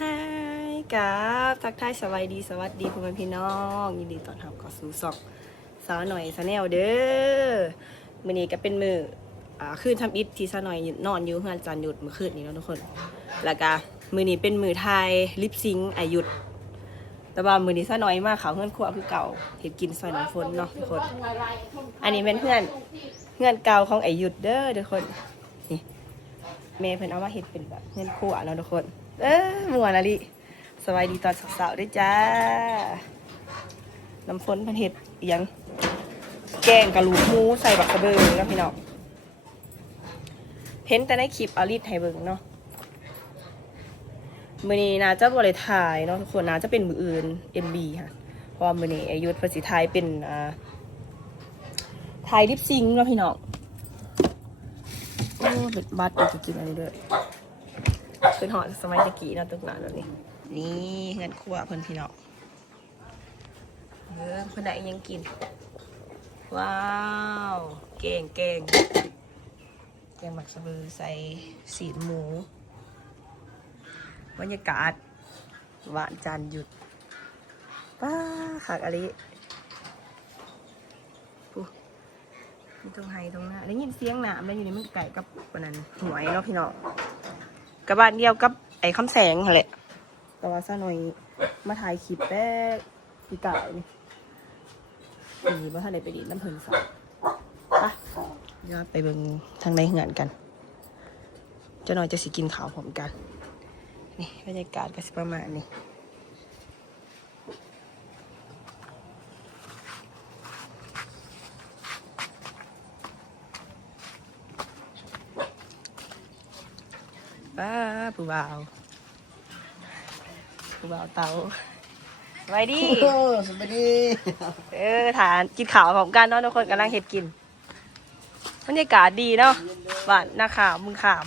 ฮายกับทักทายสวัสดีพ่อแม่พี่น้องยินดีต้อนรับเข้าสู่ซอกสาวหน่อยชาแนลเด้อมื้อนี้ก็เป็นมื้อคืนทำอิฐที่สาวหน่อยนอนอยู่เฮือนจันหยุดเมื่อคืนนี้เนาะทุกคนแล้วก็มื้อนี้เป็นมื้อไทยลิปซิงค์อายุดแต่ว่ามื้อนี้สาวหน่อยมาเข้าเฮือนครัวคือเก่าเฮ็ดกินซอยน้ำฝนเนาะทุกคนอันนี้เป็นเฮือนเก่าของอายุดเด้อทุกคนนี่แม่เพิ่นเอามาเฮ็ดเป็นแบบเฮือนครัวเนาะทุกคนม่วนอะลิสวัสดีตอนสาวๆด้วยจ้าน้ำฝนพันเห็ดยังแกงกะหลูกหมูใส่บักกระเบิงนะพี่น้องเห็นแต่ในคลิปอาลิสไทยเบิงเนาะมือนี้นาจะบริถ่ายเนาะทุกคนนาจะเป็นมืออื่น MB ค่ะเพราะว่ามือนี้อายุประสิทธิ์ไทยเป็นไทยลิปซิงค์เนาะพี่น้องโอ้เด็ดบัตรจะกินอะไรด้วยเป็นหอสมัยตะกี้เนาะตึกหนาแบบนี้นี่เงินครัวเพิ่นพี่น้องเพิ่นได้ยังกินว้าวแกงหมักสะบือใส่สีหมูบรรยากาศหวานจันหยุดป้าขากอะไรปุ๊บมีตรงไฮตรงหน้าได้ยินเสียงหนามแล้วอยู่ในมันไก่กับวันนั้นหวยเนาะพี่น้องกับบ้านเดียวกับไอ้คำแสงแหละแต่ว่าซะหน่อยมาถ่ายคลิปแป๊กพี่กายนี่ว่าท่านไหนไปดีน้ำเพลินสาวไปเดี๋ยวไปเบิ่งทางในเหือนกันเจ้าหน่อยจะสิกินข้าวพร้อมกันนี่บรรยากาศก็สิประมาณนี้ป้าผู้บ่าวเตาสวัสดีสวัสดีฐานกินข้าวพร้อมกันเนาะทุกคนกำลังเฮ็ดกินบรรยากาศดีเนาะบ้านนาขามมึงขาม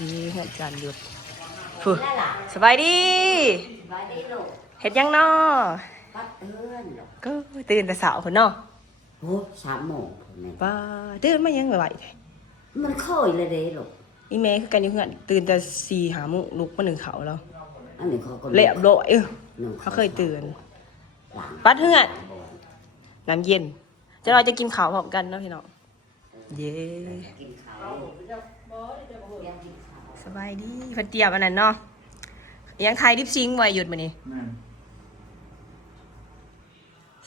นี่เห็ดจานหยุดฟูสบายดีเห็ดยังเนาะก็ตื่นแต่สาวคนเนาะโอ้3 โมงป้าตื่นมายังไหวมันค่อยเลยเด้ลูกอีเมย์คือกันอยู่เพื่อนตื่นแต่4-5 โมงลุกมา1เขาแล้วอันนี้เขาก็เละโดยเขาเคยตื่นปัดเพื่อนน้ำเย็นจะเราจะกินข้าวพร้อมกันเนาะพี่น้องเย้สบายดีพันเตียบอันนั้นเนาะยังไทยดิปซิงไว้หยุดมานี่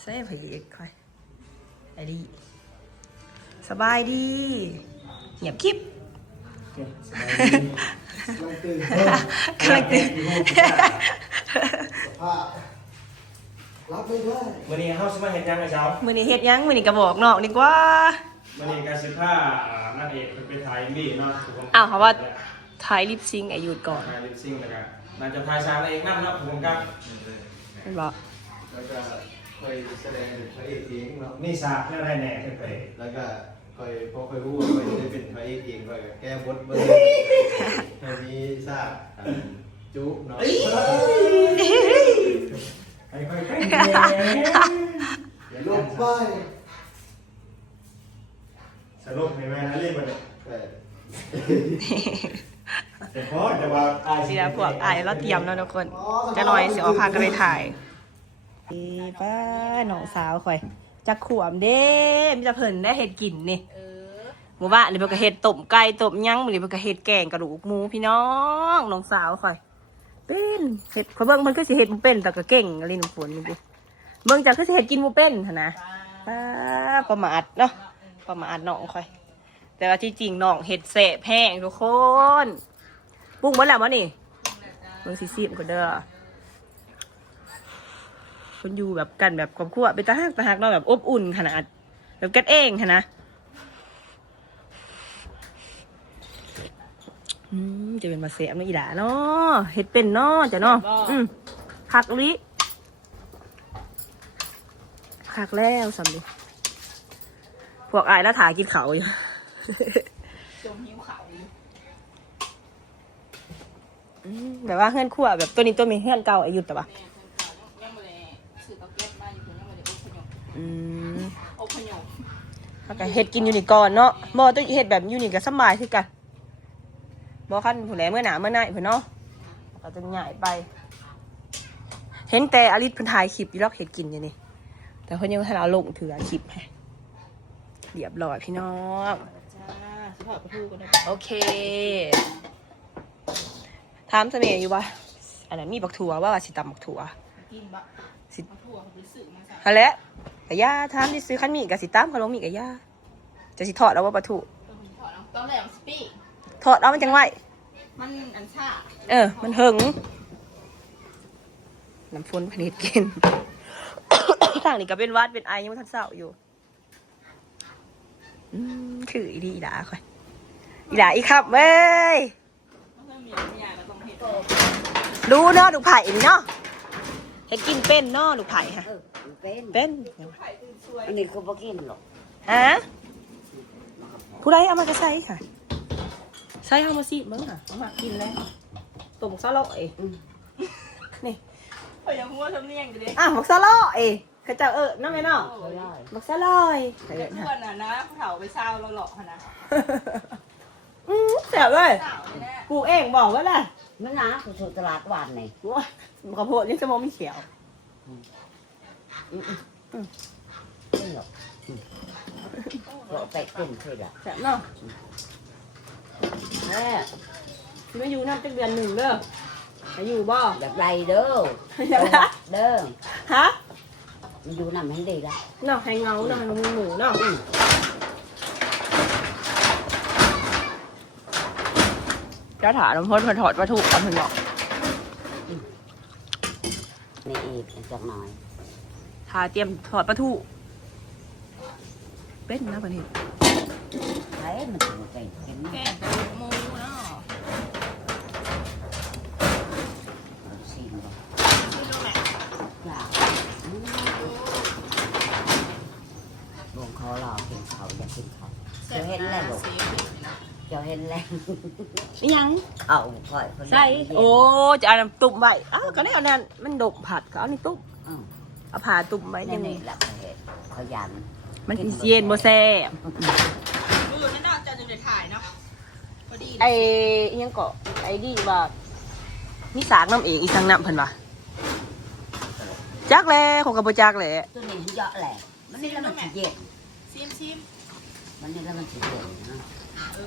ใส่ผีค่อยไอ้ดีสบายดีเงียบคลิปกำลังตื่นรับไม่ได้มื้อนี้เฮาสิมาเฮ็ดหยังไงเจ้ามื้อนี้เฮ็ดยังมื้อนี้ก็บอกนอกดีกว่ามื้อนี้ก็สิพานักเอกไปถ่ายมีเนาะอ้าวเพราะว่าถ่ายลิปซิงค์อายุก่อนถ่ายลิปซิงค์แล้วก็น่าจะถ่ายฉากเอกนำเนาะผมกับเห็นบ่แล้วก็เคยแสดงเป็นพระเอกเองเนาะมีฉากแน่ๆขึ้นไปแล้วก็พอเคยรู้ว่าเคยได้เป็นพระเอกเองก็แก้บทเบอร์ให้มีทราบจุ๊บเนาะค่อยๆเป็นอย่าลบไปสรุปให้แม่นรีบบ่ได้แต่แต่พอจะว่าอายสิแล้วพวกอายเราเตรียมแล้วทุกคนจะหน่อยสิออกพากันไปถ่ายป้าน้องสาวข่อยจักขวมเด้มีแต่เพิ่นได้เฮ็ดกินนี่หมู่บ้านนี่เพิ่นก็เฮ็ดต้มไก่ต้มหยังมื้อนี้เพิ่นก็เฮ็ดแกงกระดูกหมูพี่น้องน้องสาวข่อยเป็นเฮ็ดเขาเบิ่งมันคือสิเฮ็ดบ่เป็นแต่ก็เก่งอะไรน้ำฝนนี่ดิเบิ่งจากคือสิเฮ็ดกินบ่เป็นหั่นนะประมาทเนาะประมาทน้องข่อยแต่ว่าที่จริงน้องเฮ็ดแซ่บแห้งทุกคนปรุงหมดแล้วบ่นี่เบิ่งสิซิมก็เด้อคนอยู่แบบกันแบบครอบครัวเป็นตาฮักเนาะแบบอบอุ่นขนาดแบบกันเองค่ะนะจะเป็นมาเสียมอีหล่าเนาะเฮ็ดเป็นเนาะจ้ะเนาะคักลิคักแล้วสำดิพวกอายแล้วถ่ายกินเขาอยู่จมหิวเขาแบบว่าเฮือนขั้วแบบตัวนี้ตัวมีเฮือนเก่าอายุแต่ว่าอพ เขาก็เฮ็ดกินอยู่นี่ก่อนเนาะบ่ต้องเฮ็ดแบบอยู่นี่ก็สบายคือกันบ่คันผู้แลเมื่อหน้าเมื่อไหนเพิ่นเนาะก็จะง่ายไป เห็นแต่อลิศเพิ่นถ่ายคลิปอยู่ลอกเฮ็ดกินอยู่นี่แต่เพิ่นยังบ่ทันเอาลงถือคลิปให้เรียบร้อยพี่น้องจ้าสิทอดปลาทูกันได้โอเคถามเสน่ห์อยู่ว่าอันนั้นมีบักถั่วว่าสิตำบักถั่วกินบะสิถั่วเขาซื้อมาสั่งหั่นแหละกะย่าถามสิซื้อคันมีกะสิตำคันบ่มีกะย่าจะสิทอดเอาว่าปลาทูตอนแรกมันสปีก ทอดเอามันจังไว้ มันอันชา มันหึงน้ำฝนผลิตกิน ทางนี้ก็เป็นวัดเป็นไอยังไม่ทันเศร้าอยู่คืออีดีอีดาค่อยอีดาอีครับเว้ยดูเนาะดูไผ่เนาะเห็ดกินเป็นเนาะดูไผ่ค่ะเป็น อันนี้เขาบ่กินหรอก ฮะผู้ใดเอามากระใส่ค่ะใส่เอามาสิเบิ้งค่ะเอามากินแล้วตุ่มซาโล่นี่พยายามพูดทำเนียงกันเลย บักซาโล่เขาจะน้องไงเนาะบักซาโล่ แต่เพื่อนน่ะนะเผาไปเศร้าเราหลอกนะ แสบเลยกูเองบอกว่าแหละ มันนะกูสู่ตลาดหวานนี่ ว้าข้าวโพดยังจะมองไม่เขียว นี่หรอกก็ไปกลุ่มคือละ แสบเนาะ แม่ ไม่อยู่น้ำจักเดือนหนึ่งเด้อไปอยู่บ่ อยากไรเด้อ อยากได้ เด้อ ฮะ มันอยู่นำให้ดีละ เนาะให้เงาเนาะให้หมูเนาะจะถามน้ำพ่นถอดวัตถุกันถึงบอก นี่อีกจักหน่อย ทาเตรียมถอดวัตถุเป็นนะประเทศ ใช้มันถึงใจกิน แกงหมูเนาะ ซีนบ่ ที่รู้แหละ อยากวงคอเรากินเขาอยากกินเขาเจะเห็นแล้วลูกเจะเห็นแล้ว นี่ยัง เขาคอยคน ใช่โอ้จะเอาน้ำตุ่มไว้อ้าวก็ได้เอานั่นมันดกผัดก็เอานี่ตุ่มเอาผ่าตุ่มไว้ นี่ ยังไง นี่แหละเขาเห็นเขายัน มันเย็นบ่แซ่บ มือนั่นน่าจะจะถ่ายเนาะพอดี ไอ้ยังเกาะไอ้ดีว่ามีสากน้ำเองอีกทางน้ำเพิ่นว่าจักแลของกระโปจักแหละ ตัวนี้เยอะแหละมันนี่แล้วมันสิเย็น ชิม มันนี่แล้วมันสิเย็นนะ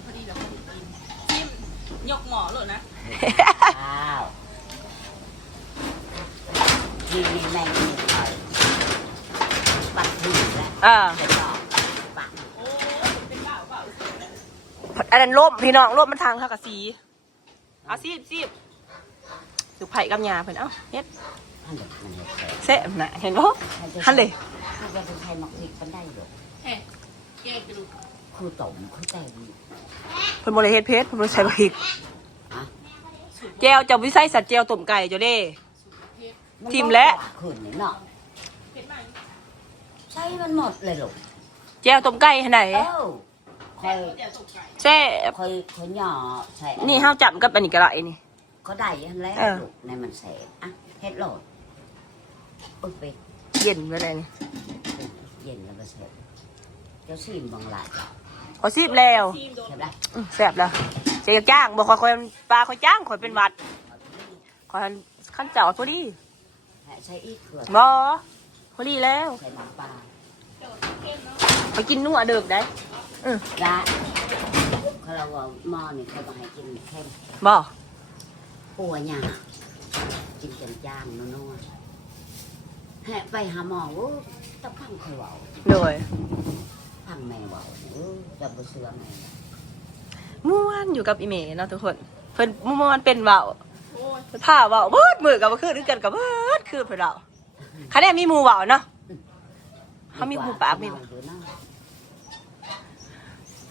พอดีแล้วพอดีกินชิมยกหมอเลยนะ อ้าวนี่แม่งนี่คอยปัดที่แล้ว อ่า ไปต่อปัด โอ้เป็นเปล่าเปล่า อันนั้นล่มพี่น้องล่มมันทางเท่ากับสีเอาซีบสุกไผ่กับยาเพิ่นเอ้าเฮ็ด อันเด็กมันเห็ดแสบ แซ่บน่ะเห็นบ่หันเลย ถ้าจะเป็นใครหมักพริกมันได้หรอก เฮ้แกงกระดูก คือต้มคือแต่ง เพิ่นบ่ได้เฮ็ดเพชรเพิ่นบ่ได้ใส่พริกแก้วจะวิสัยสัตว์แก้วต้มไก่เจ้าเด้ ทิมและ ขืนนี่เนาะ เผ็ดไหม ใช่มันหมดเลยลูก แก้วต้มไก่หั่นไหน คอย เดี๋ยวตกไก่ แซ่บ คอยหย่อใส่ นี่เฮาจับกับอันนี้ก็ได้นี่ เขาได้ยันแล้ว เออ ลูกในมันแสบอ่ะเฮ็ดโหลดอุ๊ยไป เย็นไว้เลยนี่ เย็นแล้วก็แสบเจ้าซีมบางหลายจ้ะ ขอซีบแล้ว ชิมโดน ใช่ไหม แซ่บแล้วเจ๊จ้างบ่ค่อยปลาค่อยจ้างค่อยเป็นหวัดค่อยขั้นเจ้าพอดี ใช้อีกเขือ บ่พอดีแล้ว ใส่น้ำปลา ไปกินนัวเดิกได้ ละเขาเราว่าหม้อนี่เขาต้องให้กินเข้ม บ่ ปัวหยากินจนจางนัวๆให้ไปหาหมอโอ้ต้องฟังเขาเว้า โดย ฟังแม่เว้าจะบ่เชื่อแม่ ม่วนอยู่กับอีเมเนาะทุกคนเพิ่นม่วนเป็นเว้า โอ้ย เพิ่นพาเว้าเบิดมื้อก็บ่คือคือกันก็เบิดคือเพิ่นเว้าคันแน่มีหมู่เว้าเนาะ เขามีหูปากมี เอยู่เนาะ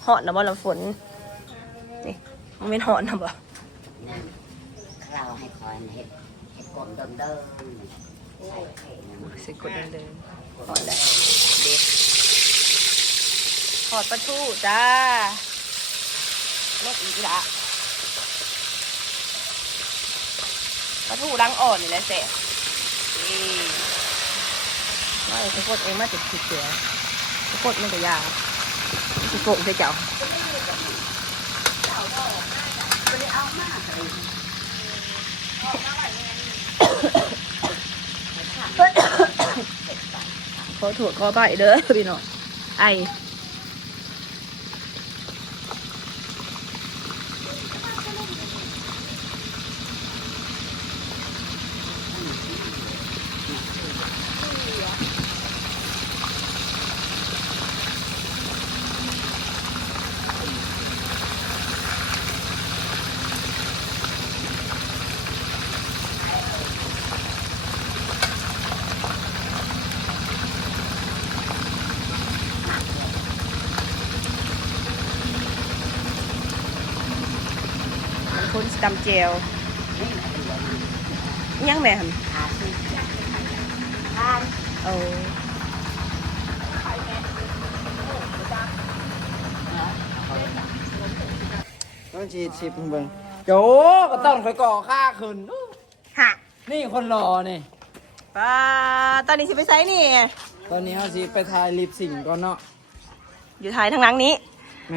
ฮอดน่ะบ่ลำฝนนี่มันเป็นฮอดน่ะบ่ นั่นเราให้คอยเฮ็ดกลมเดิมๆใส่ไข่นะมัน สิกดเดิม ฮอดแล้ว ทอดปลาทูจ้าเล็กอีกละปลาทูดังอ่อนนี่แหละแซ่บนี่มาเลยทุกคนเองมาติดผิดเสือทุกคนมันก็ยาก สิโกงใส่เจ้า ไม่ได้เอามากเลย ขอถั่วขอใบเด้อพี่น้องไอคนตำเจล นี่แหละเป็นอย่างนั้น ยังแม่หัน ขาซื้อทาน เอา ต้องฉีด10เบิ่งโจก็ต้องคอยก่อค่าขึ้น หัก นี่คนรอนี่ ป้าตอนนี้สิไปไซนี่ ตอนนี้เขาสิไปทายลิปสิงก่อนเนาะ อยู่ท้ายทั้งหลังนี้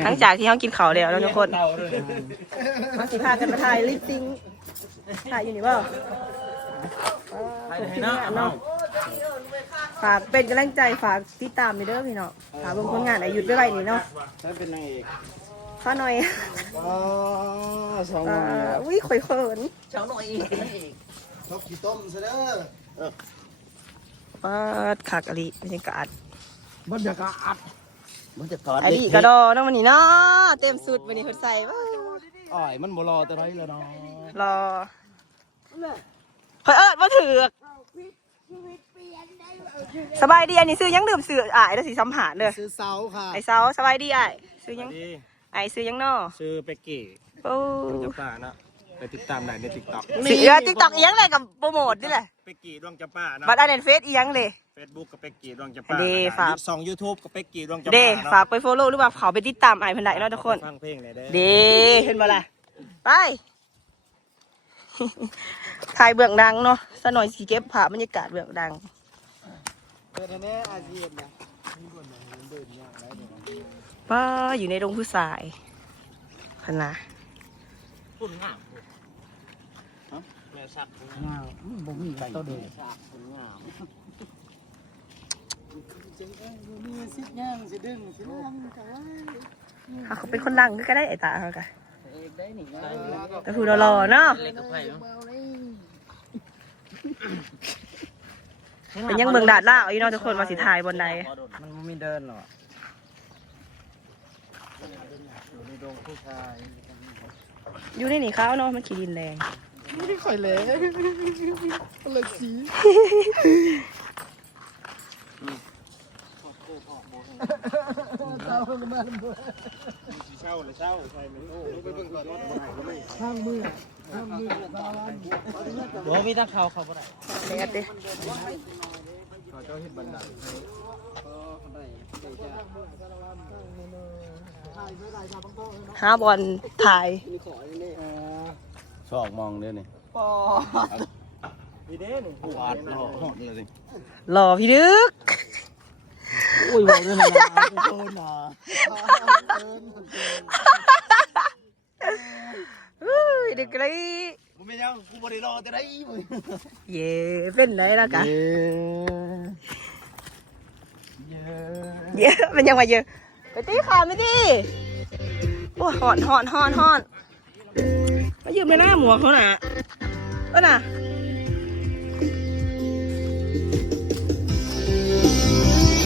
หลังจากที่เขากินข้าวแล้วแล้วทุกคน เต่าด้วย เขาสิพากันมาถ่ายลิปซิงค์ถ่ายอยู่นี่เปล่า ให้เนาะ เนาะฝากเป็นกำลังใจฝากติดตามในเด้อพี่เนาะฝากเบิ่งผลงานอายุด้วยไว้นี่เนาะ ถ้าเป็นนางเอก ข้าหน่อย อ๋อสองคน อุ้ยข่อยเขิน เจ้าหน่อยอีกนั่นเอง ทบขี้ต้มซะเด้อ ป้าดขากะลิบรรยากาศ บรรยากาศ มันจะกอด ไอ้ดิกระดอเนาะวันนี้เนาะเต็มสุดวันนี้เพิ่นใส่ว้าว อ้อยมันบ่รอแต่ไรแล้วเนาะ รอข่อยมาถือกสบายดีอันนี้ซื้อยังดื่มซื้ออ้ายแล้วสิสัมผัสเด้อ ซื้อเสาค่ะ ไอ้เซาสบายดีอ้ายซื้อยังไอ้ซื้อยังเนาะ ชื่อเป็กกี้ โอ้ จำปานะไปติดตามได้ใน TikTok สิติ๊กต็อกอีหยังเลยกับโปรโมทนี่แหละ เป็กกี้ดวงจำปานะ บัตรอันเดนเฟซอีหยังเลย Facebook กับเป็กกี้ดวงจำปา เด้ฝาก 2 YouTube กับเป็กกี้ดวงจำปา เด้ เนาะ ฝากไปโฟโล่หรือว่าเขาไปติดตามไอ้เพันไดเนาะทุกคน ฟังเพลงเลยเด้อ เด้เห็นบ่ล่ะไป ถ่ายเบื้องดังเนาะสหน่อยสีเก็บภาพบรรยากาศเบื้องดัง เปิดแน่อาเซียนนะมีคนไหนมันเดินยากได้เดี๋ยว ว่าอยู่ในโรงผู้สายพนนะ คุณงามแม่ซัก งามบ่มีตัวเดินมีสิย่างสิดึงสินั่งกัน เขาเป็นคนดังก็ได้ไอ้ตาเขากะแต่คือรอๆเนาะเป็นยังเมืองดาดล่าอีเนาะทุกคนมาสิถ่ายบนใด มันบ่มีเดินหรอกอยู่ในดงผู้ชาย อยู่ในนี่เขาเนาะมันขี้ดินแดง ไม่ได้ค่อยเลยอะไรสี เช่าเลยเช่าใช่ไหมโอ้ไปเบิ่งก่อน ข้างมือ บ่มีตั้งเขาบ่ได้ แดดเด้ เจ้าเฮ็ดบันไดให้ หาบอลถ่าย ชอบมองเด้อนี่ ปอ มีเด้น วาดหอดเลย หล่อพี่ดึก อุ้ยบอกด้วยนะโดนหนา อุ้ยดึกเลย กูไม่ยังกูบ่ได้รอแต่ได้มึง เย่เป็นไรแล้วกะเยอะเป็นยังไงเยอะไปตีขาไม่ตีโอ้หอนมายืมในหน้าหมวกเขาน่ะน่ะ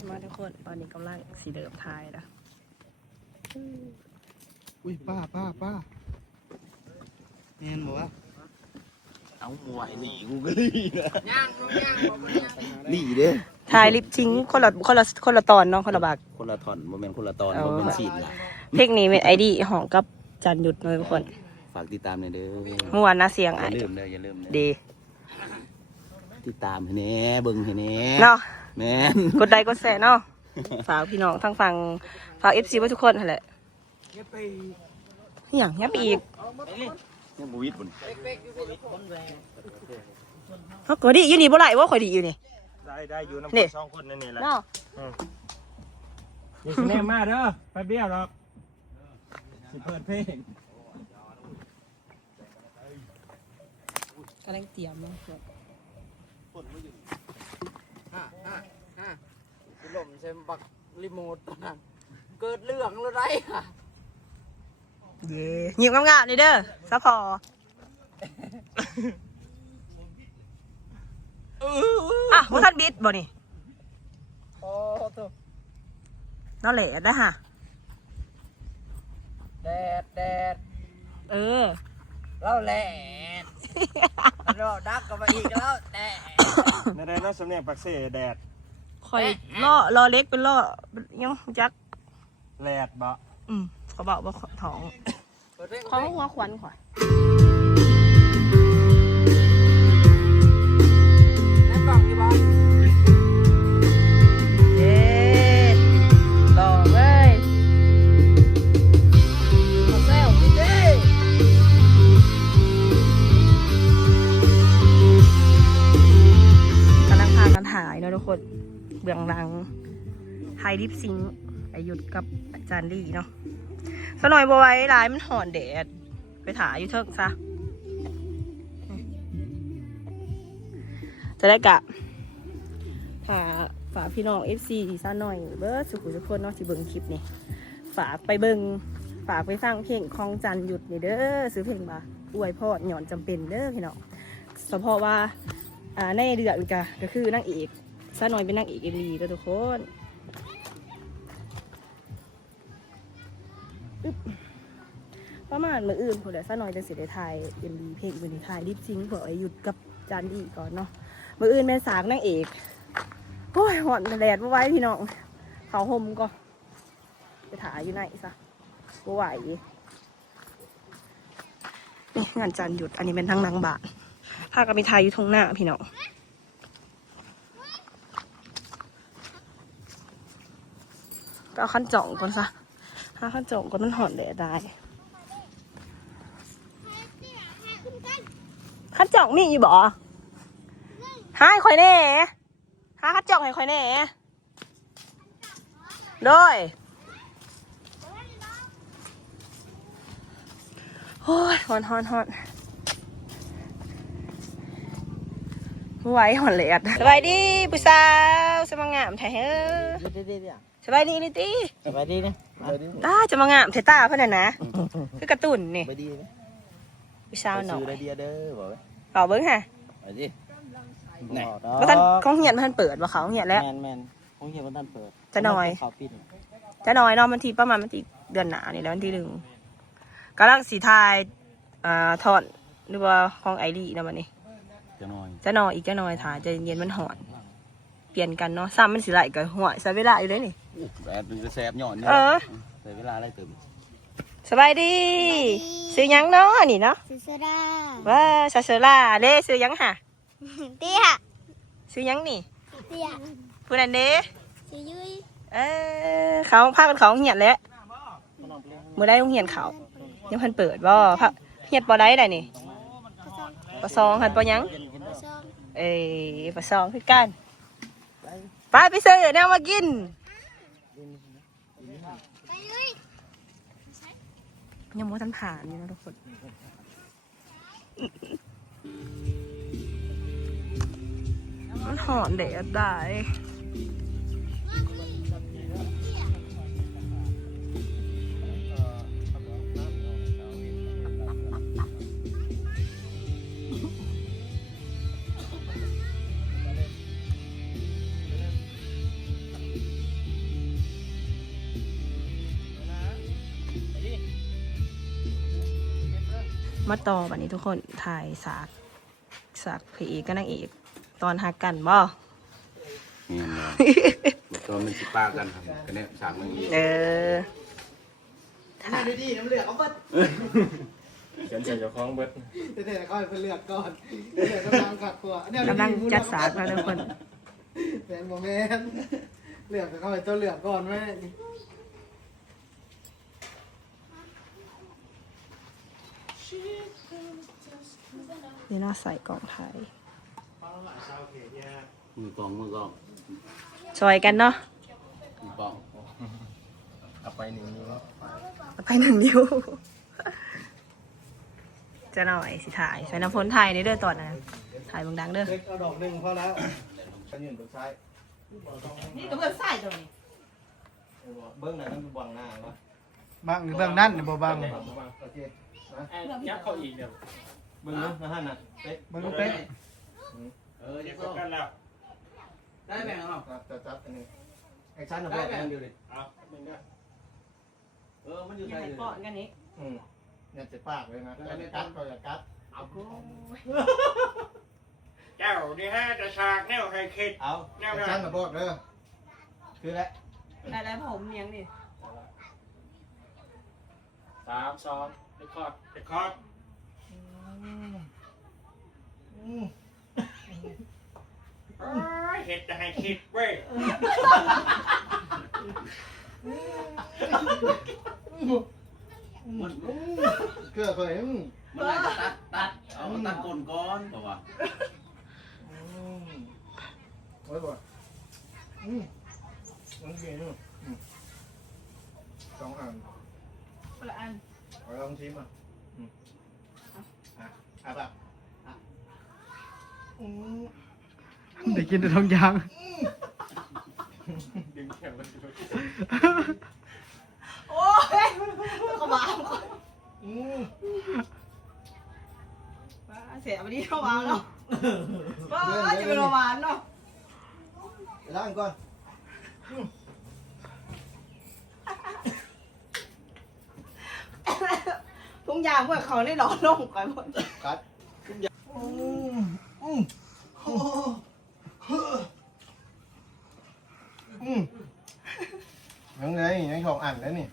มาทุกคนตอนนี้กำลังสีเดิมทายนะ อุ้ยป้าแม่นบอกว่า เอาหมวยนี่กูก็ลีนะลีเด้ ทายลิปซิงค์คนละตอนเนาะคนละบาก คนละท่อนบ่แม่นคนละตอน เอา บ่แม่นซีนล่ะ เพลงนี้เป็นไอดีของกับจันหยุดเลยทุกคน ฝากติดตามหน่อยเด้อ เมื่อวานน่าเสียง อ ไอ้ ย่าลืมเด้ออย่าลืมเด้อ ดี ติดตามให้แหน่เบิ่งให้แหน่ เนาะ แม่น กดไลค์กดแชร์เนาะฝากพี่น้องทั้งฟังฝาก FC ไว้ทุกคนนั่นแหละอย่างเงี้ยไปอีก ยังบ่วิดบ่น เขาก็ดีอยู่นี่บ่ไหลว่าข่อยดีอยู่นี่ ได้อยู่น้ำ นี่ 2คนนั่นนี่แหละ เนาะ อย่าสิแน่มาเด้อแป๊บเดียวหรอกสิเปิดเพลง กำลังเตรียมเนาะ เป็นลมใช้บักรีโมทตอนนั้นเกิดเรื่องแล้วไรค่ะ เย้ยิ้มงามๆนี่เด้อซะพออ่ะบ่ทันบิดบ่นี่ โอ้ตัว เนาะแหละนะฮะ แดด เออ เล่าแหละเราดักกันมาอีกแล้วแดด ในใดเราสำเนียงปักเสแดด คอยล่อเล็กเป็นล่อยังจัก แลดบ่ เขาบอกว่าท้อง เปิดเพลง ท้องหัวควันข่อย แม่กล่องอยู่บ้าน เย้ต่อเว้ย มาแซวดิเด้ กำลังพากันถ่ายเนาะทุกคนเบื้องหลังไฮดิฟซิงค์อายุธกับอาจารย์ลี่เนาะสหน่อยบัวไว้ร้ายมันห่อนแดดไปถ่ายอยู่เทิงซะจะได้กะฝากพี่น้อง FC ซะหน่อยเบิร์ดสุขุสุขคนเนาะที่เบิ่งคลิปนี่ฝากไปเบิ่งฝากไปฟังเพลงของจันหยุดนี่เด้อซื้อเพลงมาอวยพรหย่อนจำเป็นเด้อพี่น้องเฉพาะว่าในเดือนก็คือนางเอกซะหน่อยเป็นนางเอกเอ็มวีทุกคนประมาณมื้ออื่นผู้ใดซะหน่อยจะสิได้ถ่ายเอ็มวีเพลงมื้อนี้ถ่ายลิปซิงค์เพื่อไว้หยุดกับจันดีก่อนเนาะมื้ออื่นแม่สากนางเอกโอ้ยหอนแดดบ่ไหว้พี่น้องเขาห่มก็ไปถ่ายอยู่ไหนซะบ่ไหวนี่งานจันหยุดอันนี้เป็นทั้งนางบาทพากันไปถ่ายอยู่ทงหน้าพี่น้องก็เอาขั้นจ่องก่อนซะถ้าขั้นจ่องก็มันหอนแดดได้ขั้นจ่องมีอยู่บ่หาให้ข่อยแน่หาขั้นจ่องให้ข่อยแน่โดยโอ้ยหอนไหวหอนเลยอ่ะสบายดีผู้สาวสมังงามแท้เฮ้อ เดี๋ยว สบายดีนี่ตี สบายดีนะสบายดี ตาจะมางามเทตาเพื่อนนะคือกระตุ่นนี่ สบายดีนะ ผู้สาวหน่อย ซื้อได้เดียเด้อบอกไว้ เป่าเบิ้งฮะ ไปดิ ว่าท่านของเหียนท่านเปิดว่าเขาเหียนแล้ว แมนผมเห็นว่าท่านเปิด จะหน่อย เขาปิด จะน้อยเนาะมันทีประมาณมันทีเดือนหนานี่แล้ววันที่1กำลังสีทายทอดหรือว่าของไอรีนะมันนี่ จะหน่อย จะนอยอีกจะนอยถ่ายจะเย็นมันหอนเปลี่ยนกันเนาะซ้ำมันสิไหลกับหัวใช้เวลาอยู่เลยนี่ แบบดูจะแสบหย่อน เออ ใส่เวลาอะไรตื่น สบายดีซื้อหยังเนาะนี่เนาะ ซื้อโซดา ว่าซาเซล่าเด้ซื้อหยังหะ เตี้ย ซื้อหยังนี่ เตี้ย ผู้นั้นเด้ ซื้อยุ้ย เขาพากันเขาเหียนแล้วเมื่อได้โรงเหียนเขายังพันเปิดบ่พะเหียนปอได้ได้นี่ปอซองหันปอหยัง ผสม ปอซองคือกันไปซื้อแนวมากิน ไปยุ้ย ยังโมทันผ่านอยู่นะทุกคนมันหอนเด็ดได้มาต่อวันนี้ทุกคนถ่ายสากพระเอกกับนางเอกตอนหักกันบ่ นี่นะตัวมันสิป้ากันครับกันเนี่ยฉากมันอีก ถ่ายดีน้ำเหลือกเอาเปิด เขียนใส่เจ้าของเบิด เดี๋ยวค่อยไปเลือกก่อนเดี๋ยวกำลังขัดตัว กำลังจัดสากแล้วทุกคน แมนบอกแมนเลือกเข้าไปตัวเหลือกก่อนแม่ นี่น่าใส่กล่องไทย มือกอง ซอยกันเนาะ มือกอง เอาไป1 นิ้ว ไป1 นิ้ว จะหน่อยสิถ่ายใส่น้ำฝนถ่ายในเด้อตอนนั้นถ่ายดังๆเด้อ เล็กเอาดอกหนึ่งพอแล้วฉันยืนตรงซ้าย นี่ก็เบิ่งใส่ตัวนี้ เบิ้งหน่อยมันบังหน้าวะ บางเรื่องนั้นบ่บาง โอเคนะ ยักเข้าอีกเดี๋ยว เบิ้งนะนะฮะน่ะเป๊ะ มันก็เป๊ะ ยักเข้ากันแล้ว ได้แบ่งเอา จับอันนี้แอคชั่นเอาแบบมันอยู่ดิ เอามึงก็ มันอยู่ อ ใส่ ย่าให้ เลย เกาะกันนี้ เนี่ยจะปากเลยนะจะกัดก็อย่ากัด เอาเจ้านี่ฮะจะฉากแนวใครคิด เอาแอคชั่นมาบอกเด้อคือแล้ว ได้ผมเนียงนี่ 3 2เรคคอร์ดเรคคอร์ดเห็ดจะให้คิดเว้ย เกลือเคย มันน่าจะตัดเอาตัดก้นก้อนบอกว่า โอ้ยบ่มันเก่งนู่น2 อัน คนละอัน เอาลองชิมอ่ะป่ะ ได้กินแต่ท้องยาง ดึงแขนมัน โอ้ยก็วางเสียวันนี้เข้าวางเนาะว่าจะเป็นวานเนาะ ล้างก่อน ทุกอย่างเพื่อเขาได้หล่อลงก่อนหมด กัดยังไงยัง2 อันแล้วนี่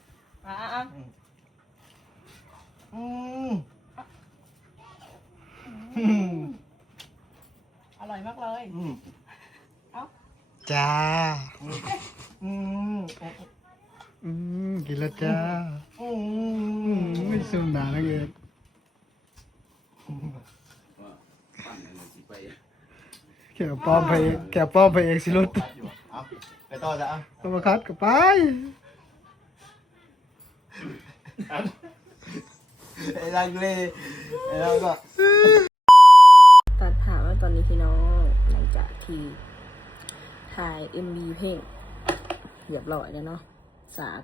อร่อยมากเลย จ้ากินแล้วจ้าไม่ซุ่มหนานักเรียน ปั้นอะไรสิไป แกป้อมไปเองสิรถ เอาไปต่อจ้ะ เอามาคัดกับไป ไอ้ลังเลไอ้เราก็ ตัดถามว่าตอนนี้พี่น้องหลังจากที่ถ่าย MV เพลงเรียบร้อยแล้วเนาะสาก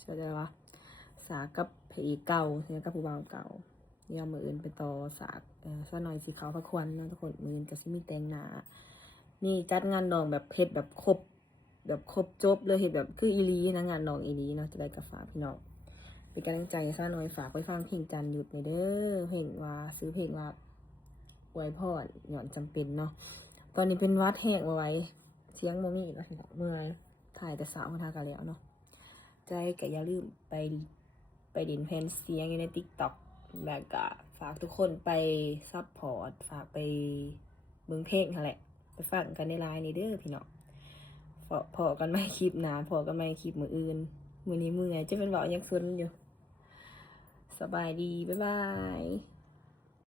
ชื่ออะไรวะสากกับเพลงเก่าใช่ไหมกับผู้บ่าวเก่าเดี๋ยวมืออื่นไปต่อสากซะหน่อยสีขาวพระควันเนาะทุกคนมืออื่นก็สิมีแต่งหน้านี่จัดงานดองแบบเพชรแบบครบจบเลยเห็นแบบคืออีลีนะงานดองอีลีเนาะจะได้กับฝากพี่น้องเป็นกำลังใจซะหน่อยฝากไว้ฟังเพลงจันหยุดในเด้อเพลงว่าซื้อเพลงว่าไว้พอดหย่อนจำเป็นเนาะตอนนี้เป็นวัดแหกมาไว้เสียงโมมี่นะเมื่อยถ่ายแต่สาวมาทากันแล้วเนาะใจก็อย่าลืมไปดินแพนเสียงอยู่ใน TikTok แล้วก็ฝากทุกคนไปซัพพอร์ตฝากไปเบิ่งเพลงค่ะแหละไปฟังกันในไลน์นี่เด้อพี่น้องพอกันไม่คลิปหนาพอกันไม่คลิปมืออื่นมือนี้มือไงจะเป็นบอกยังซุนอยู่สบายดีบ๊ายบาย